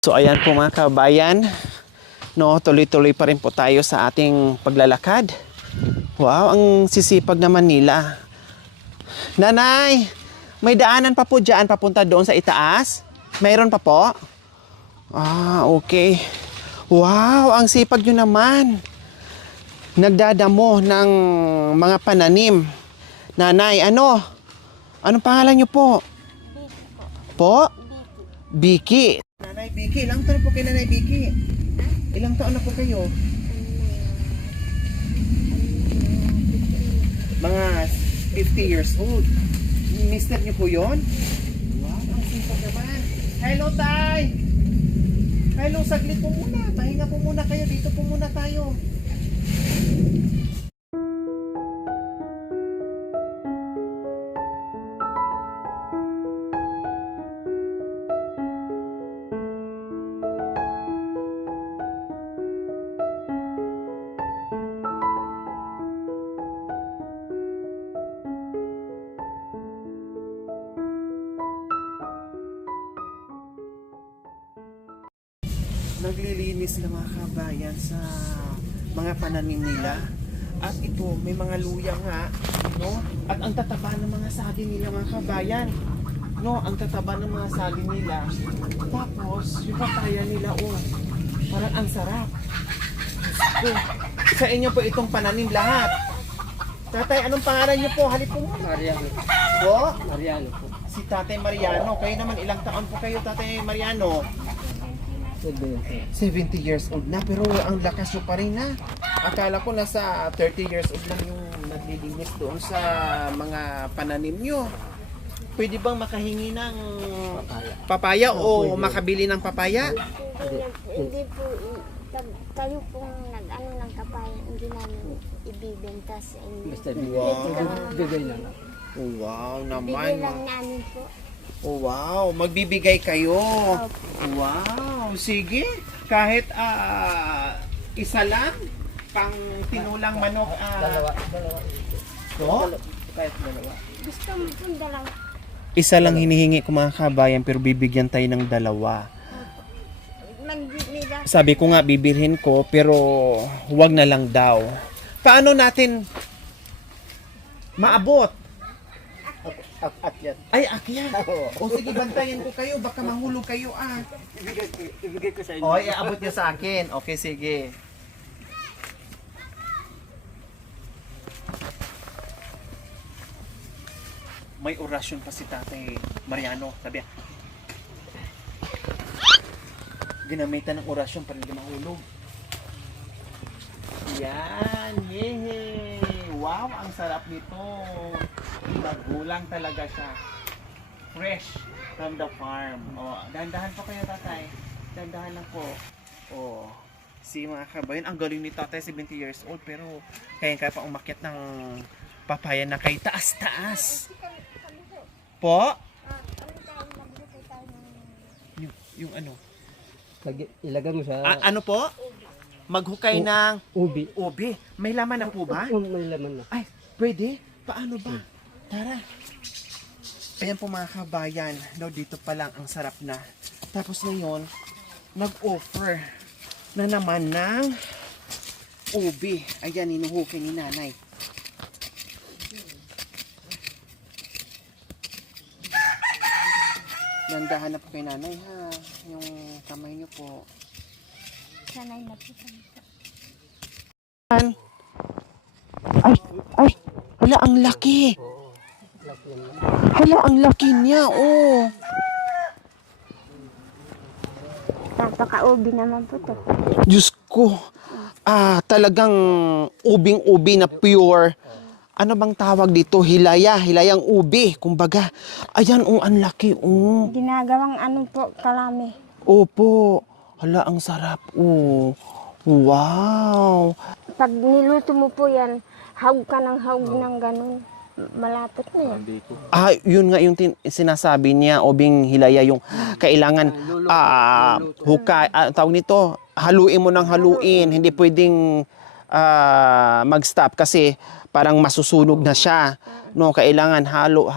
So ayan po mga kabayan, no, tuloy-tuloy pa rin po tayo sa ating paglalakad. Wow, ang sisipag naman nila. Nanay, may daanan pa po dyan papunta doon sa itaas? Mayroon pa po? Ah, okay. Wow, ang sipag nyo naman. Nagdadamo ng mga pananim. Nanay, anong pangalan nyo po? Po? Biki. Nanay Biki, ilang taon po kayo, Nanay Biki? Ilang taon na po kayo? Mga 50 years old. Mister niyo po yun? Wow, ang sipag naman. Hello, Tay! Hello, saglit po muna. Pahinga po muna kayo. Dito po muna tayo. Naglilinis ng mga kabayan sa mga pananim nila. At ito, may mga luya nga, no? At ang tataba ng mga saging nila mga kabayan. No, ang tataba ng mga saging nila. Tapos, yung papaya nila, parang ang sarap. So, sa inyo po itong pananim lahat. Tatay, anong pangalan niyo po? Halip po mo. Mariano. Po? Mariano po. Si Tatay Mariano. Kayo naman, ilang taon po kayo, Tatay Mariano? 70 years old na, pero ang lakas nyo pa rin na. Akala ko nasa 30 years old lang yung naglilinis doon sa mga pananim nyo. Pwede bang makahingi ng papaya o makabili ng papaya? Hindi po, tayo pong nag-ano ng kapaya, hindi namin ibibenta sa inyo. Basta Wow. bigay lang. Wow Bigay naman. lang namin po. Oh, wow, magbibigay kayo. Wow, sige. Kahit isa lang, pang tinulang manok. Dalawa. So? Kahit dalawa. Gusto mo pong dalawa. Isa lang hinihingi ko mga kabayan pero bibigyan tayo ng dalawa. Magbibigay. Sabi ko nga bibilhin ko pero wag na lang daw. Paano natin maabot? Akyat. Ay, akyat. O sige, bantayan ko kayo. Baka mahulog kayo Ibigay ko sa inyo. O, iabot niyo sa akin. Okay, sige. May orasyon pa si Tatay Mariano. Sabi, ginamitan ng orasyon para hindi mahulog. Yan. Yehey. Wow, ang sarap nito. Magulang talaga siya. Fresh from the farm. Dahan-dahan po kayo, Tatay. Dahan-dahan lang po. Si mga kabayan, ang galing ni Tatay, 70 years old, pero kaya pa umakyat ng papaya na kay taas-taas. Po? Yung ano? Ilagay mo sa Ano po? Maghukay ng ubi. ubi. May laman na po ba? May laman na. Ay, pwede? Paano ba? Tara. Ayan po mga kabayan. No, dito pa lang ang sarap na. Tapos ngayon, nag-offer na naman ng ubi. Ayan, inuhukay ni nanay. Nandahan na po kay nanay ha. Yung kamay niyo po. Sanay na po kami. Ay, hala, ang laki. Hala, ang laki niya, Napaka-ubi naman po to. Diyos ko, talagang ubing-ubi na pure. Ano bang tawag dito? Hilayang ubi, kumbaga. Ayan, ang laki, Ginagawang ano po, kalami. Opo, hala, ang sarap, Wow. Pag niluto mo po yan, hawg ka ng hawg ng ganun. Malapot na yan. Yun nga yung sinasabi niya, ubing hilaya, yung kailangan, tawag nito, haluin mo ng haluin. Hindi pwedeng mag-stop kasi parang masusunog na siya. No, kailangan halo.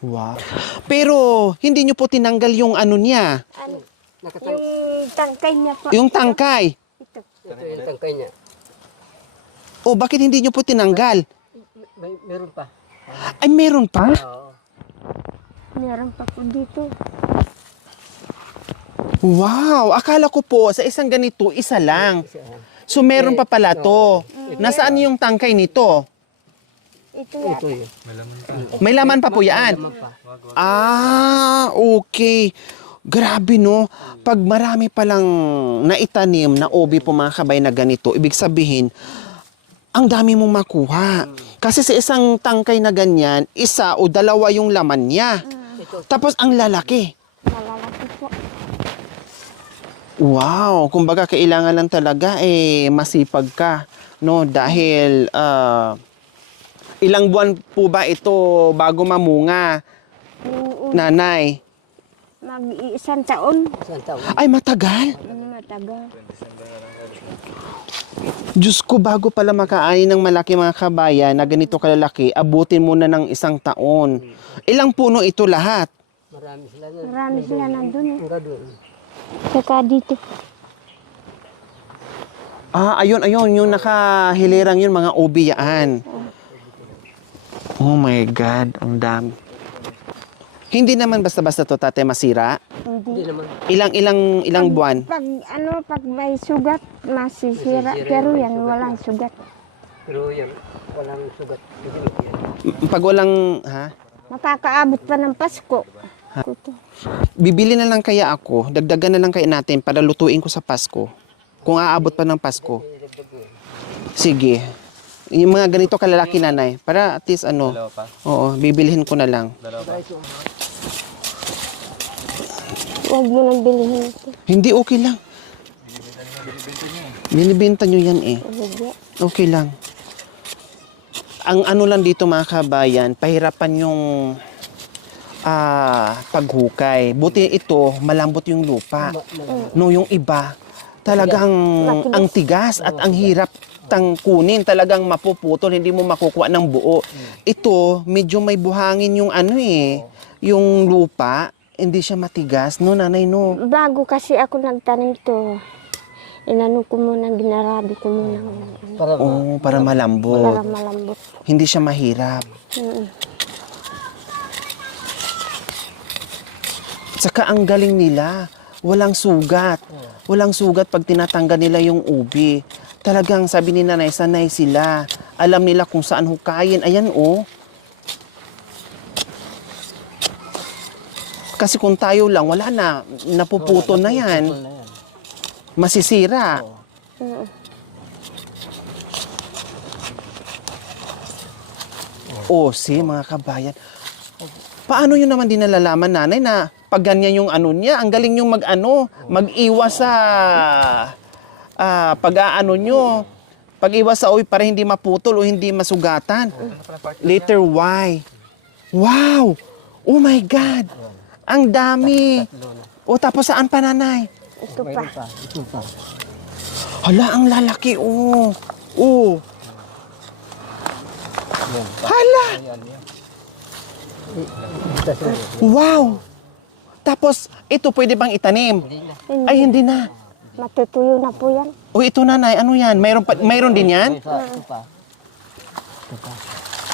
Wow. Pero hindi nyo po tinanggal yung ano niya, Ano, Nakatang... yung tangkay niya po. yung tangkay. Ito. Ito yung tangkay niya. O bakit hindi nyo po tinanggal? Meron pa. Ay, meron pa? Oo. Meron pa po dito. Wow, akala ko po sa isang ganito, isa lang. So meron pa pala to. Nasaan yung tangkay nito? Ito Ito yata. yun. May laman pa po yan. Naman pa. Ah, okay. Grabe no. Pag marami palang naitanim na obi po mga kabay na ganito, ibig sabihin, ang dami mong makuha. Kasi sa isang tangkay na ganyan, isa o dalawa yung laman niya. Tapos ang lalaki. Malalaki po. Wow, kumbaga kailangan lang talaga masipag ka, no? Dahil ilang buwan po ba ito bago mamunga, Oo. nanay? Mag-iisang taon. Isang taon. Ay, matagal. Matagal. Diyos ko, bago pala makaani ng malaki mga kabayan na ganito kalalaki, abutin muna ng isang taon. Ilang puno ito lahat? Marami sila na. Marami sila nandun. Hanggang doon. Saka dito. Ah, ayun, yung nakahilirang yun, mga obiyaan. Oh my God, ang dami. Hindi naman basta-basta to, tate, masira. Hindi Hindi. naman. Ilang buwan? Pag may sugat, masisira. Pero yan, walang sugat. Pero yan, walang sugat. Hindi masira. Pag walang, ha? Makakaabot pa ng Pasko. Ito. Bibili na lang kaya ako, dagdagan na lang kaya natin para lutuin ko sa Pasko. Kung aabot pa ng Pasko. Sige. Yung mga ganito kalalaki, nanay, para at least ano, oo, bibilihin ko na lang. Huwag mo nang bilhin ito. Hindi, okay lang. Binibenta nyo yan eh. Hindi. Okay lang. Ang ano lang dito mga kabayan, pahirapan yung paghukay. Buti ito, malambot yung lupa. No, yung iba, talagang Matigas. ang tigas at ang hirap tang kunin, talagang mapuputol, hindi mo makukuha ng buo. Ito, medyo may buhangin yung ano yung lupa, hindi siya matigas, no nanay, no? Bago kasi ako nagtanim to, inano ko muna, ginarabi ko muna. Para Oo, para malambot. Para malambot. Hindi siya mahirap. Mm. Saka ang galing nila, walang sugat. Walang sugat pag tinatanggal nila yung ubi. Talagang sabi ni nanay, sanay sila. Alam nila kung saan hukayin. Ayan oh. Kasi kung tayo lang, wala na. Napuputo na yan. Masisira. Mm. O, si mga kabayan. Paano nyo naman din nalalaman, nanay, na pag ganyan yung ano niya, ang galing yung mag-iwas sa pag-aano nyo. Pag-iwas sa uwi para hindi maputol o hindi masugatan. Letter Y. Wow! Oh my God! Ang dami! O tapos saan pa, nanay? Ito pa. Ito pa. Hala, ang lalaki, oh. Oh. Hala! Wow! Tapos, ito pwede bang itanim? Ay, hindi na. Matutuyo na po yan. O ito, nanay, ano yan? Mayroon din yan? Ito pa.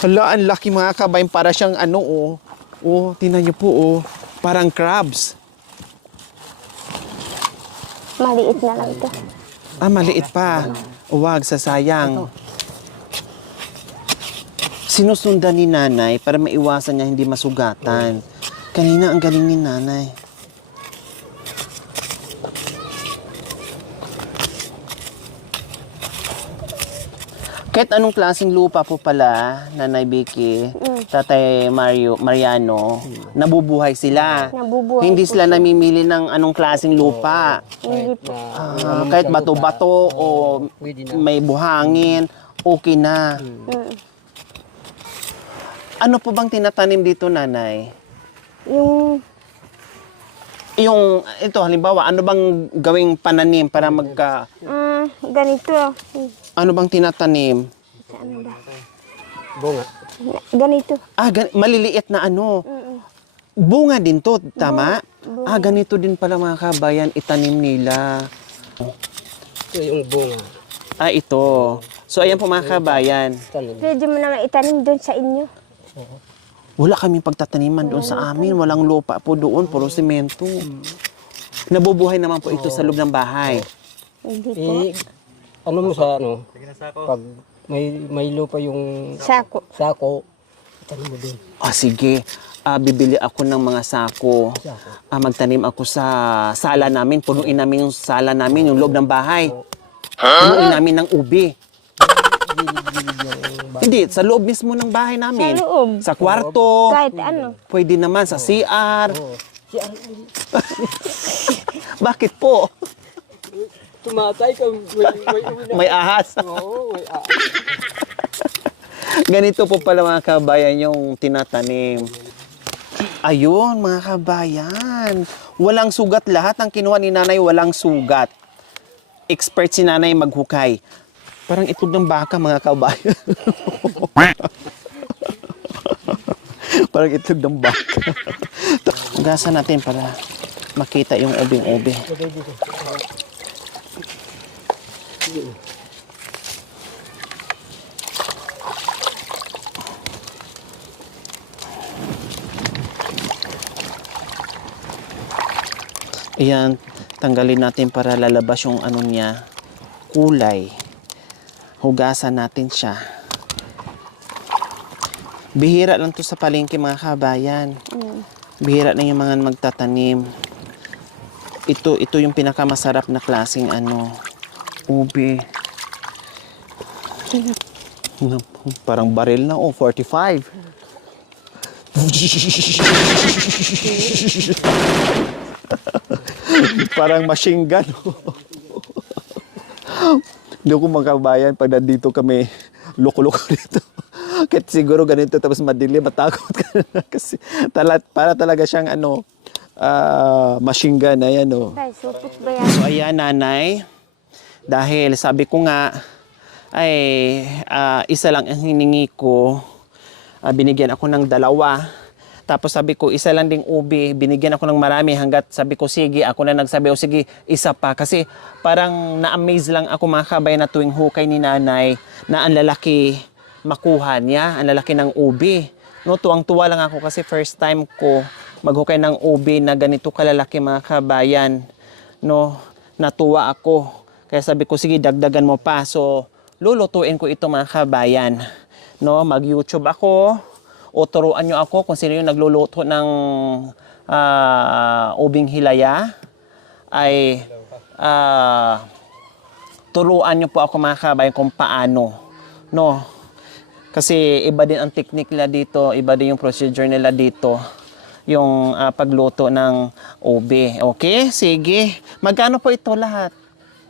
Hala, ang laki mga kabayan. Para siyang ano, oh. Oh, tingnan niyo po, oh. Parang crabs. Maliit na lang ito. Ah, maliit pa. Huwag, sasayang. Sinusundan ni nanay para maiwasan niya hindi masugatan. Kanina, ang galing ni nanay. Kahit anong klaseng lupa po pala, Nanay Vicky, Tatay Mariano, nabubuhay sila. Nabubuhay Hindi po sila namimili ng anong klaseng lupa. Hindi po. Kahit bato-bato o Pwede na. may buhangin, okay na. Mm. Ano po bang tinatanim dito, Nanay? Yung Yung, ito, halimbawa, ano bang gawing pananim para ganito. ano bang tinatanim? Saan ba? Bunga. Ganito. Ah, maliliit na ano. Mm. Bunga din to, tama? Bunga. Ah, ganito din pala mga kabayan, itanim nila. Ito yung bunga. Ah, ito. So, ayan po mga kabayan. Tanim. Pwede mo naman itanim doon sa inyo. Wala kaming pagtataniman doon sa amin. Walang lupa po doon, puro semento. Nabubuhay naman po ito sa loob ng bahay. Hindi po. Ano mo sa ano? Pag may lupa yung Sako. sako, tanim mo doon. Ah, sige. Bibili ako ng mga sako. Sako. Magtanim ako sa sala namin. Punuin namin yung sala namin, yung loob ng bahay. Punuin namin ng ubi. Hindi, sa loob mismo ng bahay namin. Sa loob. Sa kwarto. Kahit ano. Pwede naman sa CR. Si Bakit po? tumatay ka, May ahas. Oo, may Ganito po pala mga kabayan yung tinatanim. Ayun mga kabayan. Walang sugat lahat ng kinuha ni nanay, walang sugat. Expert si nanay maghukay. Parang itlog ng baka mga kabayan. Parang itlog ng baka. Hugasan natin para makita yung ubing-ube. Ayan, tanggalin natin para lalabas yung ano niya, kulay. Hugasan natin siya. Bihira lang to sa palengke mga kabayan. Bihira na yung mga magtatanim. Ito yung pinakamasarap na klaseng ano, ube. Parang baril na, 45. Parang machine gun. Hindi ko makabayan pag nandito kami, loko-loko dito. Kahit siguro ganito tapos madilim, matakot ka na. Kasi para talaga siyang ano, machine gun. Ayan o. Tay, supot ba yan? So ayan nanay, dahil sabi ko nga, ay isa lang ang hiningi ko, binigyan ako ng 2. Tapos sabi ko, isa lang ding ubi, binigyan ako ng marami hanggat sabi ko, sige, ako na nagsabi, o sige, isa pa. Kasi parang na-amaze lang ako mga kabayan na tuwing hukay ni nanay na ang lalaki makuha niya, ang lalaki ng ubi. No, tuwang-tuwa lang ako kasi first time ko maghukay ng ubi na ganito kalalaki mga kabayan. No, natuwa ako. Kaya sabi ko, sige, dagdagan mo pa. So, lulutuin ko ito mga kabayan. No, mag-YouTube ako. O turuan nyo ako kung sino yung nagluluto ng ubing hilaya, ay turuan nyo po ako mga kabayan kung paano. No? Kasi iba din ang technique nila dito, iba din yung procedure nila dito, yung pagluto ng ube. Okay? Sige. Magkano po ito lahat?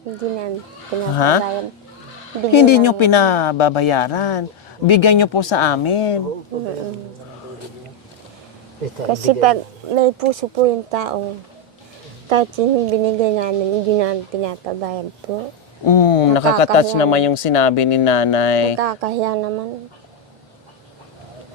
Hindi na pinapabayan. Hindi nyo pinababayaran. Bigyan nyo po sa amin. Kasi pag may puso po yung tao, kahit yung binigay namin, hindi namin pinapabayan po. Nakaka-touch Nakakahiya. naman yung sinabi ni nanay. Nakakahiya naman.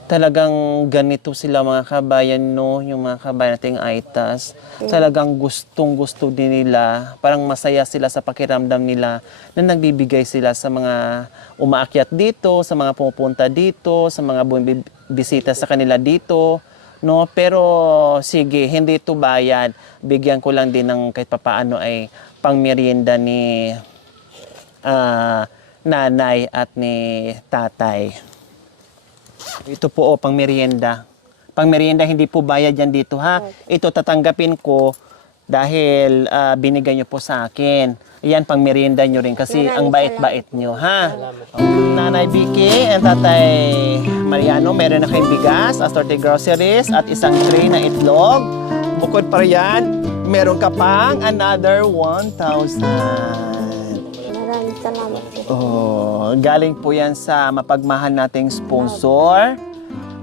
Talagang ganito sila mga kabayan, no? Yung mga kabayan nating Aitas. Talagang gustong-gusto din nila. Parang masaya sila sa pakiramdam nila na nagbibigay sila sa mga umaakyat dito, sa mga pumupunta dito, sa mga bumibisita sa kanila dito. No? Pero sige, hindi ito bayad. Bigyan ko lang din ng kahit papaano ay pangmerienda ni nanay at ni tatay. Ito po pang merienda. Pang merienda, hindi po bayad yan dito ha. Ito tatanggapin ko dahil binigay nyo po sa akin. Yan, pang merienda nyo rin kasi ang bait-bait nyo ha. Nanay Vicky and Tatay Mariano, meron na kayong bigas, assorted groceries at isang tray na itlog. Bukod pa riyan, meron ka pang another 1,000. Maraming salamat po. Oh, galing po yan sa mapagmahal nating sponsor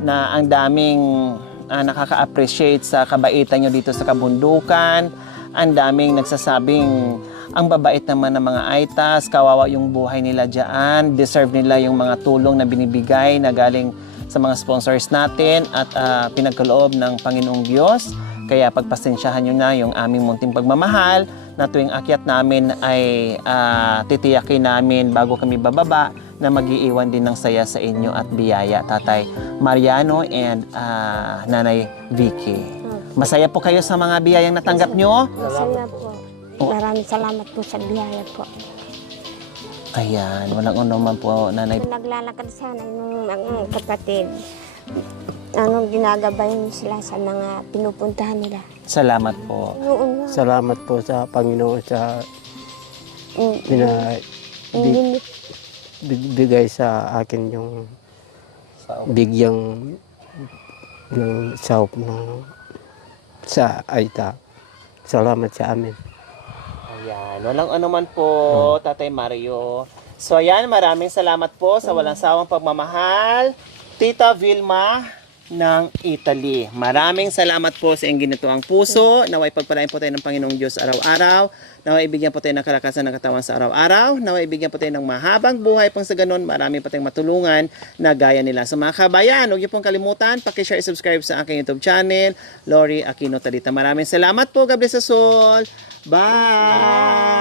na ang daming nakaka-appreciate sa kabaitan nyo dito sa kabundukan. Ang daming nagsasabing ang babait naman ng mga Aitas, kawawa yung buhay nila dyan, deserve nila yung mga tulong na binibigay na galing sa mga sponsors natin at pinagkaloob ng Panginoong Diyos. Kaya pagpasensyahan nyo na yung aming munting pagmamahal na tuwing akyat namin ay titiyakin namin bago kami bababa na mag-iiwan din ng saya sa inyo at biyaya, Tatay Mariano and Nanay Vicky. Masaya po kayo sa mga biyayang natanggap nyo? Masaya po. Maraming salamat po sa biyaya po. Ayan, walang naman po, Nanay. Naglalakad sana yung mga kapatid. Ginagabay niyo sila sa mga pinupuntahan nila. Salamat po. Noon nga. Salamat po sa Panginoon sa Hindi bigay sa akin yung bigyang ng sahop ng sa Aita. Salamat sa amin. Ayan, walang anuman po, Tatay Mario. So ayan, maraming salamat po sa walang sawang pagmamahal, Tita Vilma ng Italy. Maraming salamat po sa iyong ginituang puso. Naway pagpalain po tayo ng Panginoong Diyos araw-araw. Naway ibigyan po tayo ng kalakasan ng katawan sa araw-araw. Naway ibigyan po tayo ng mahabang buhay pang sa ganun. Marami pa tayong matulungan na gaya nila. So mga kabayan, huwag niyo pong kalimutan, pakishare, subscribe sa aking YouTube channel, Lori Aquino Talita. Maraming salamat po. God bless us all. Bye!